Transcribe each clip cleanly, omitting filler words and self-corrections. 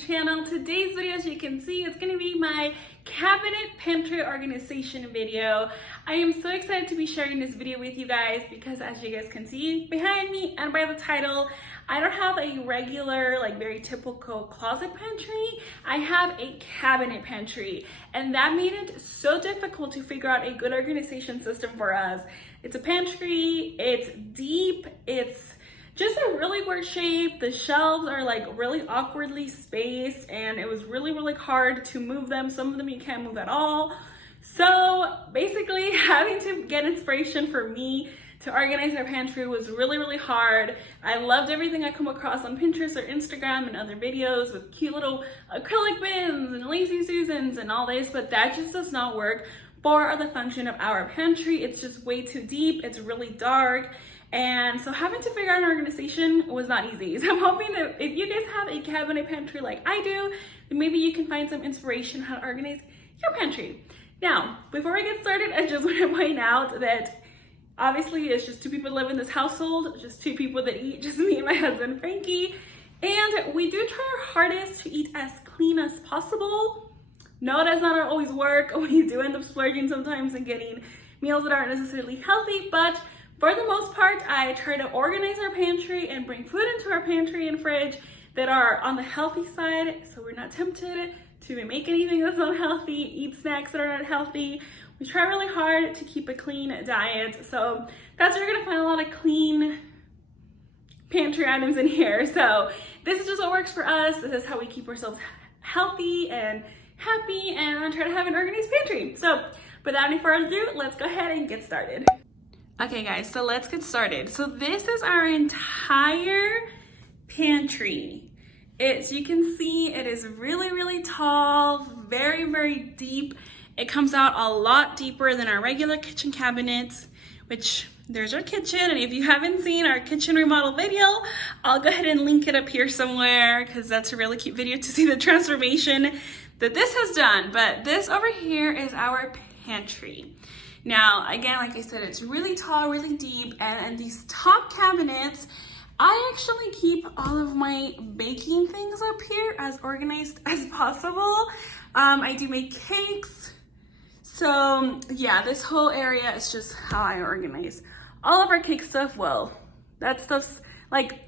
channel. Today's video, as you can see, is going to be my cabinet pantry organization video. I am so excited to be sharing this video with you guys because, as you guys can see behind me and by the title, I don't have a regular, very typical closet pantry. I have a cabinet pantry, and that made it so difficult to figure out a good organization system for us. It's a pantry, it's deep, it's just a really weird shape. The shelves are really awkwardly spaced, and it was really hard to move them. Some of them you can't move at all. So basically, having to get inspiration for me to organize our pantry was really hard. I loved everything I come across on Pinterest or Instagram and other videos with cute little acrylic bins and lazy Susans and all this, but that just does not work for the function of our pantry. It's just way too deep, it's really dark, and so having to figure out an organization was not easy. So I'm hoping that if you guys have a cabinet pantry like I do, then maybe you can find some inspiration how to organize your pantry. Now, before I get started, I just want to point out that obviously it's just two people that live in this household, just two people that eat, just me and my husband Frankie, and we do try our hardest to eat as clean as possible. No, it does not always work. We do end up splurging sometimes and getting meals that aren't necessarily healthy, but for the most part, I try to organize our pantry and bring food into our pantry and fridge that are on the healthy side, so we're not tempted to make anything that's not healthy, eat snacks that are not healthy. We try really hard to keep a clean diet, so that's where you're gonna find a lot of clean pantry items in here. So this is just what works for us. This is how we keep ourselves healthy and happy and try to have an organized pantry. So without any further ado, let's go ahead and get started. Okay guys, so let's get started. So this is our entire pantry. As you can see, it is really tall, very deep. It comes out a lot deeper than our regular kitchen cabinets, which there's our kitchen. And if you haven't seen our kitchen remodel video, I'll go ahead and link it up here somewhere because that's a really cute video to see the transformation that this has done. But this over here is our pantry. Now, again, like I said, it's really tall, really deep, and these top cabinets, I actually keep all of my baking things up here as organized as possible. I do make cakes. So yeah, this whole area is just how I organize all of our cake stuff. Well, that stuff's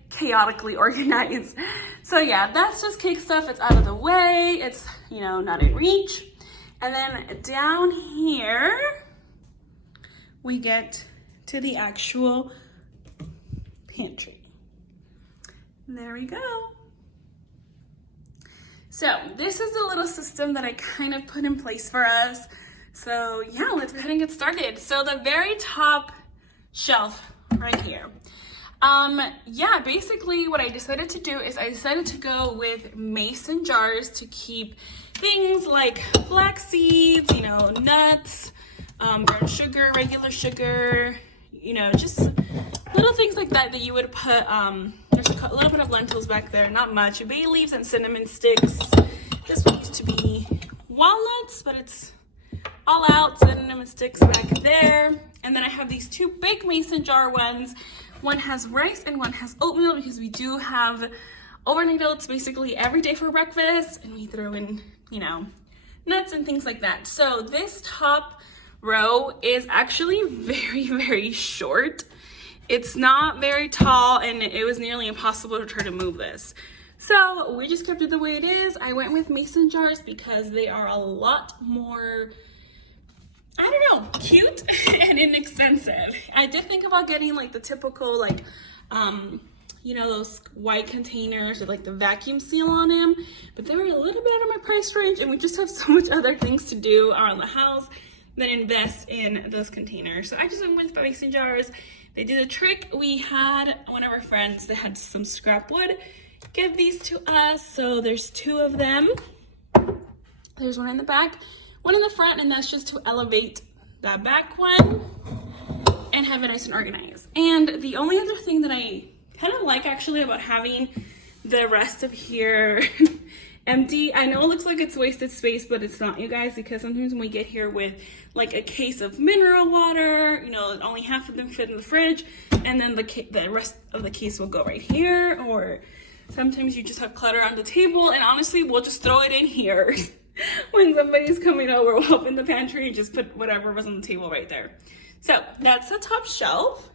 chaotically organized. So yeah, that's just cake stuff. It's out of the way. It's, not in reach. And then down here, we get to the actual pantry. There we go. So this is the little system that I kind of put in place for us. So yeah, let's go ahead and get started. So the very top shelf right here. Yeah, basically what I decided to do is I decided to go with mason jars to keep things like flax seeds, nuts, burnt sugar, regular sugar, just little things like that you would put. There's a little bit of lentils back there, not much. Bay leaves and cinnamon sticks. This one used to be walnuts, but it's all out. Cinnamon sticks back there. And then I have these two big mason jar ones. One has rice and one has oatmeal because we do have overnight oats basically every day for breakfast, and we throw in, nuts and things like that. So this top row is actually very short. It's not very tall, and it was nearly impossible to try to move this. So we just kept it the way it is. I went with mason jars because they are a lot more, cute and inexpensive. I did think about getting the typical those white containers with the vacuum seal on them, but they were a little bit out of my price range, and we just have so much other things to do around the house than invest in those containers. So I just went with mason jars. They did a trick. We had one of our friends that had some scrap wood give these to us. So there's two of them. There's one in the back, one in the front, and that's just to elevate that back one and have it nice and organized. And the only other thing that I kind of like actually about having the rest of here empty, I know it looks like it's wasted space, but it's not, you guys, because sometimes when we get here with a case of mineral water, only half of them fit in the fridge, and then the rest of the case will go right here, or Sometimes you just have clutter on the table, and honestly, we'll just throw it in here. When somebody's coming over, we'll open the pantry and just put whatever was on the table right there. So that's the top shelf.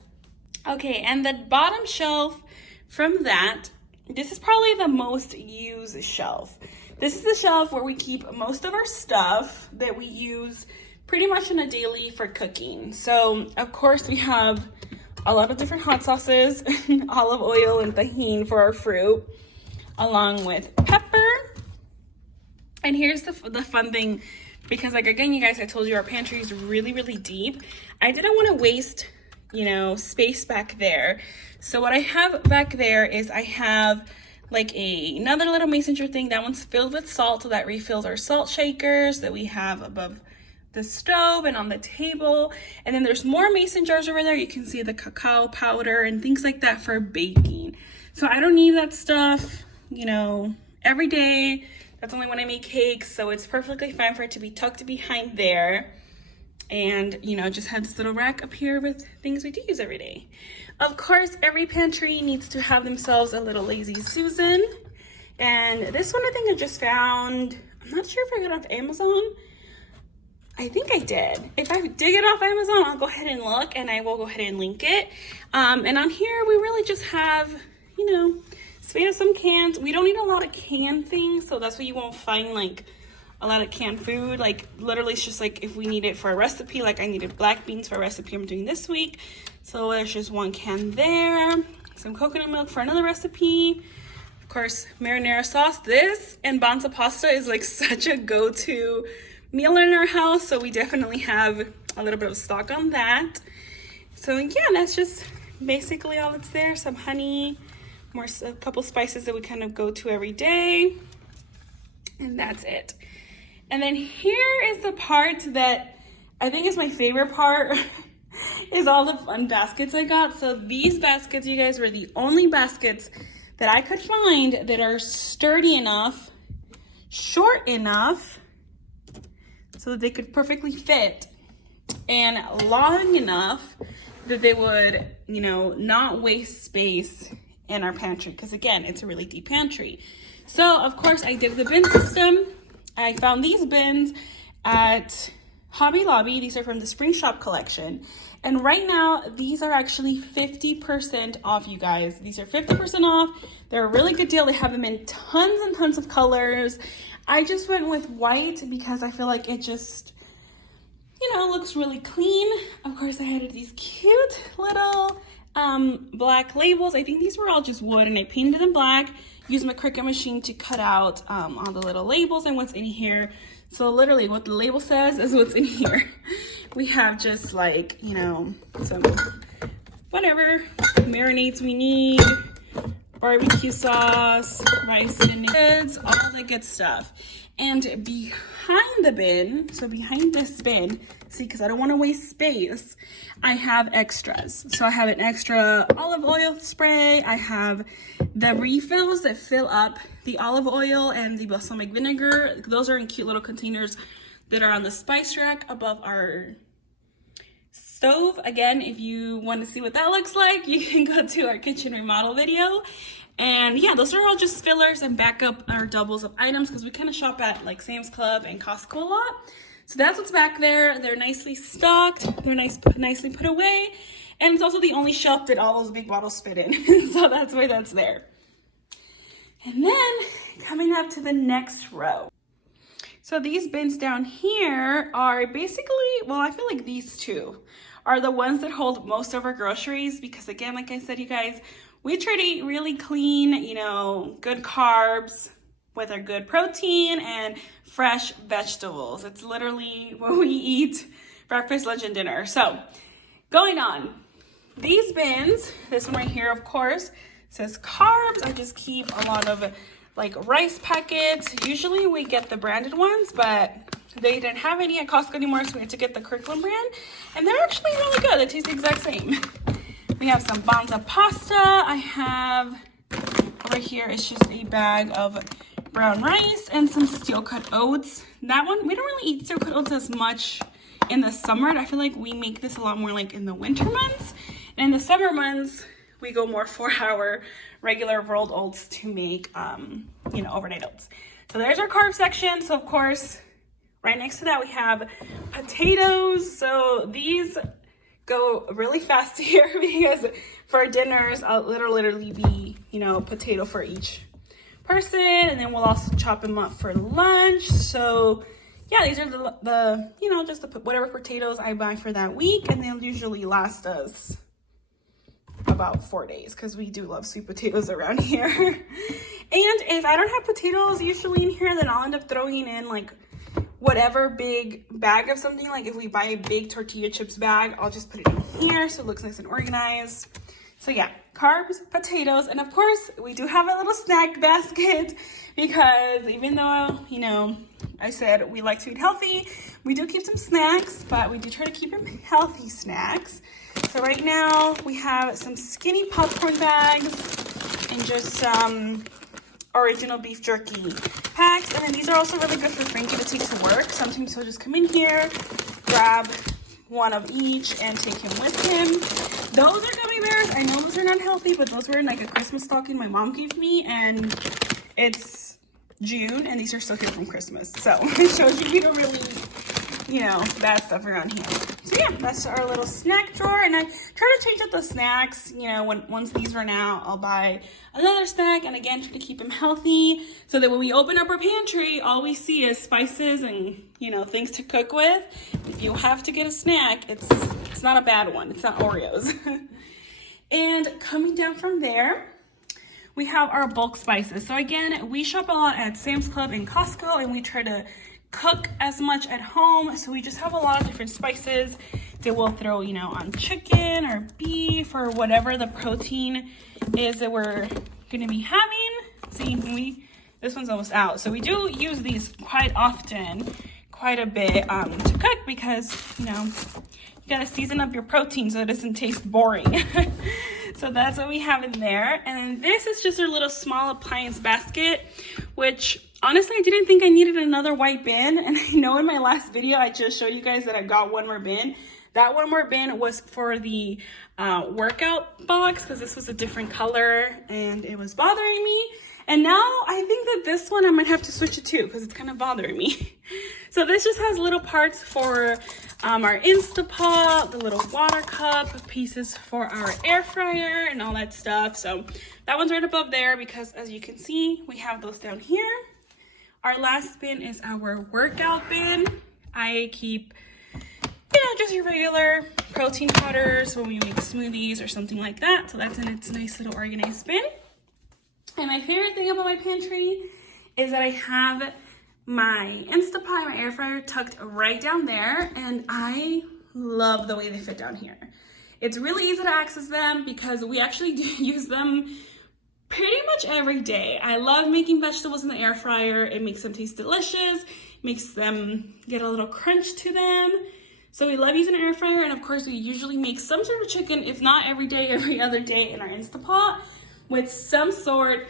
Okay, and the bottom shelf from that, this is probably the most used shelf. This is the shelf where we keep most of our stuff that we use pretty much on a daily for cooking. So of course we have a lot of different hot sauces, olive oil and tahini for our fruit, along with pepper. And here's the fun thing, because like again, you guys, I told you our pantry is really, really deep. I didn't want to waste, you know, space back there. So what I have back there is I have like another little mason jar thing. That one's filled with salt, so that refills our salt shakers that we have above the stove and on the table. And then there's more mason jars over there. You can see the cacao powder and things like that for baking. So I don't need that stuff, you know, every day. That's only when I make cakes, so it's perfectly fine for it to be tucked behind there. And, you know, just have this little rack up here with things we do use every day. Of course, every pantry needs to have themselves a little Lazy Susan. And this one I think I just found, I'm not sure if I got it off Amazon. I think I did. If I did get it off Amazon, I'll go ahead and look, and I will go ahead and link it. And on here, we really just have, you know, spade of some cans. We don't need a lot of canned things, so that's why you won't find like a lot of canned food. Like literally it's just like if we need it for a recipe, like I needed black beans for a recipe I'm doing this week, so there's just one can there. Some coconut milk for another recipe. Of course, marinara sauce. This and Banza pasta is like such a go-to meal in our house, so we definitely have a little bit of stock on that. So yeah, that's just basically all that's there. Some honey, a couple spices that we kind of go to every day, and that's it. And then here is the part that I think is my favorite part is all the fun baskets I got. So these baskets, you guys, were the only baskets that I could find that are sturdy enough, short enough, so that they could perfectly fit, and long enough that they would, you know, not waste space in our pantry, because again, it's a really deep pantry. So of course I did the bin system. I found these bins at Hobby Lobby. These are from the Spring Shop collection, and right now these are actually 50% off, you guys. These are 50% off. They're a really good deal. They have them in tons and tons of colors. I just went with white because I feel like it just, you know, looks really clean. Of course I added these cute little black labels. I think these were all just wood, and I painted them black. Used my Cricut machine to cut out all the little labels and what's in here. So literally what the label says is what's in here. We have just like, you know, some whatever marinades we need, barbecue sauce, rice and goods, all the good stuff. And behind the bin, so behind this bin, see, because I don't want to waste space, I have extras. So I have an extra olive oil spray. I have the refills that fill up the olive oil and the balsamic vinegar. Those are in cute little containers that are on the spice rack above our stove. Again, if you want to see what that looks like, you can go to our kitchen remodel video. And yeah, those are all just fillers and backup or doubles of items, because we kind of shop at like Sam's Club and Costco a lot. So that's what's back there. They're nicely stocked. They're nicely put away. And it's also the only shelf that all those big bottles fit in. So that's why that's there. And then coming up to the next row. So these bins down here are basically, well, I feel like these two are the ones that hold most of our groceries, because again, like I said, you guys, we try to eat really clean, you know, good carbs with our good protein and fresh vegetables. It's literally what we eat breakfast, lunch, and dinner. So going on, these bins, this one right here, of course, says carbs. I just keep a lot of like rice packets. Usually we get the branded ones, but they didn't have any at Costco anymore, so we had to get the Kirkland brand. And they're actually really good. They taste the exact same. We have some Banza pasta. I have over here, it's just a bag of brown rice and some steel cut oats. That one, we don't really eat steel cut oats as much in the summer. I feel like we make this a lot more like in the winter months. And in the summer months, we go more for our regular rolled oats to make, you know, overnight oats. So there's our carb section. So of course, right next to that, we have potatoes. So these go really fast here because for dinners, I'll literally be, you know, potato for each person. And then we'll also chop them up for lunch. So yeah, these are the you know, just the whatever potatoes I buy for that week. And they'll usually last us about 4 days because we do love sweet potatoes around here. And if I don't have potatoes usually in here, then I'll end up throwing in like whatever big bag of something. Like if we buy a big tortilla chips bag, I'll just put it in here so it looks nice and organized. So yeah, carbs, potatoes, and of course we do have a little snack basket because even though, you know, I said we like to eat healthy, we do keep some snacks, but we do try to keep them healthy snacks. So right now we have some skinny popcorn bags and just some original beef jerky packs. And then these are also really good for Frankie to take to work. Sometimes he'll just come in here, grab one of each and take him with him. Those are gummy bears. I know those are not healthy, but those were in like a Christmas stocking my mom gave me, and it's June and these are still here from Christmas. So it shows you we don't really, you know, bad stuff around here. So yeah, that's our little snack drawer. And I try to change up the snacks. You know, once these run out, I'll buy another snack. And again, try to keep them healthy so that when we open up our pantry, all we see is spices and, you know, things to cook with. If you have to get a snack, it's not a bad one. It's not Oreos. And coming down from there, we have our bulk spices. So again, we shop a lot at Sam's Club and Costco, and we try to cook as much at home. So we just have a lot of different spices that we'll throw, you know, on chicken or beef or whatever the protein is that we're gonna be having. See, this one's almost out. So we do use these quite often, quite a bit to cook because, you know, you gotta season up your protein so it doesn't taste boring. So that's what we have in there. And then this is just our little small appliance basket, which honestly, I didn't think I needed another white bin. And I know in my last video, I just showed you guys that I got one more bin. That one more bin was for the workout box because this was a different color and it was bothering me. And now I think that this one I might have to switch it to because it's kind of bothering me. So this just has little parts for our Instapot, the little water cup, pieces for our air fryer and all that stuff. So that one's right above there because as you can see, we have those down here. Our last bin is our workout bin. I keep, you know, just your regular protein powders when we make smoothies or something like that. So that's in its nice little organized bin. And my favorite thing about my pantry is that I have my Instapot and my air fryer tucked right down there, and I love the way they fit down here. It's really easy to access them because we actually do use them pretty much every day. I love making vegetables in the air fryer. It makes them taste delicious, makes them get a little crunch to them. So we love using an air fryer, and of course we usually make some sort of chicken, if not every day, every other day in our Instapot with some sort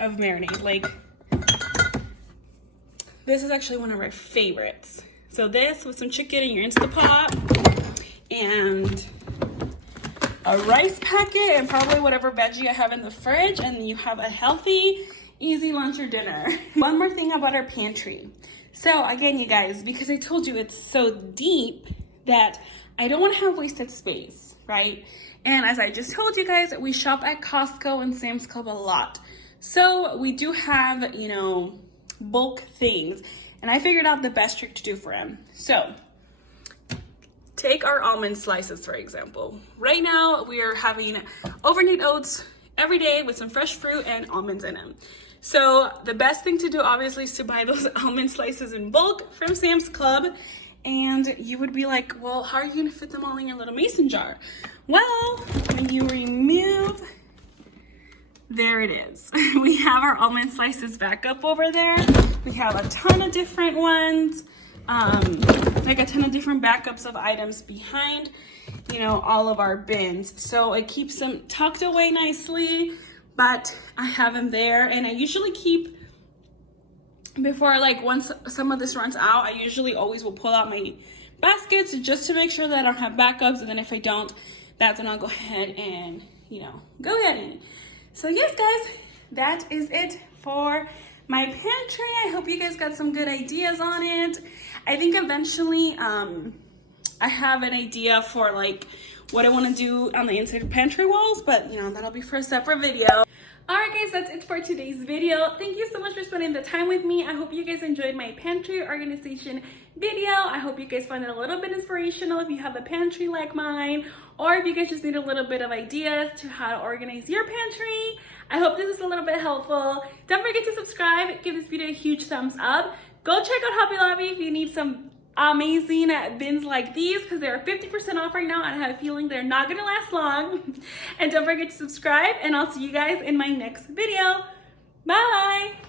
of marinade. Like, this is actually one of our favorites. So this with some chicken in your Instapot and a rice packet and probably whatever veggie I have in the fridge, and you have a healthy, easy lunch or dinner. One more thing about our pantry. So again, you guys, because I told you it's so deep that I don't want to have wasted space, right? And as I just told you guys, we shop at Costco and Sam's Club a lot. So we do have, you know, bulk things. And I figured out the best trick to do for them. So take our almond slices, for example. Right now, we are having overnight oats every day with some fresh fruit and almonds in them. So the best thing to do, obviously, is to buy those almond slices in bulk from Sam's Club. And you would be like, well, how are you gonna fit them all in your little mason jar? Well, when you remove, there it is. We have our almond slices back up over there. We have a ton of different ones, like a ton of different backups of items behind, you know, all of our bins. So it keeps them tucked away nicely, but I have them there. And I usually keep, before, like, once some of this runs out, I usually always will pull out my baskets just to make sure that I don't have backups. And then if I don't, that's when I'll go ahead and you know, go ahead. So yes, guys, that is it for my pantry. I hope you guys got some good ideas on it. I think eventually I have an idea for like what I want to do on the inside of pantry walls, but you know, that'll be for a separate video. Alright guys, that's it for today's video. Thank you so much for spending the time with me. I hope you guys enjoyed my pantry organization video. I hope you guys found it a little bit inspirational if you have a pantry like mine, or if you guys just need a little bit of ideas to how to organize your pantry. I hope this is a little bit helpful. Don't forget to subscribe, give this video a huge thumbs up. Go check out Hobby Lobby if you need some amazing bins like these, because they're 50% off right now, and I have a feeling they're not gonna last long. And don't forget to subscribe, and I'll see you guys in my next video. Bye.